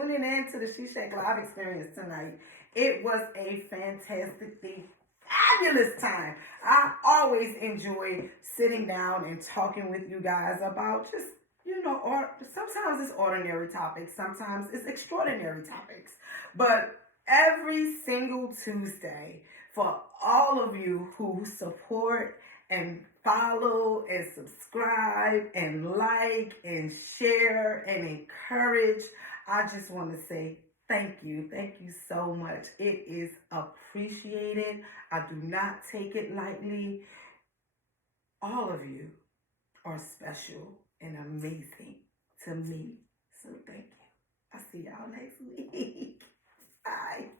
tuning in to the She Shake Live experience tonight. It was a fantastically fabulous time. I always enjoy sitting down and talking with you guys about just, or sometimes it's ordinary topics, sometimes it's extraordinary topics. But every single Tuesday, for all of you who support and follow and subscribe and like and share and encourage, I just want to say thank you. Thank you so much. It is appreciated. I do not take it lightly. All of you are special and amazing to me. So thank you. I'll see y'all next week. Bye.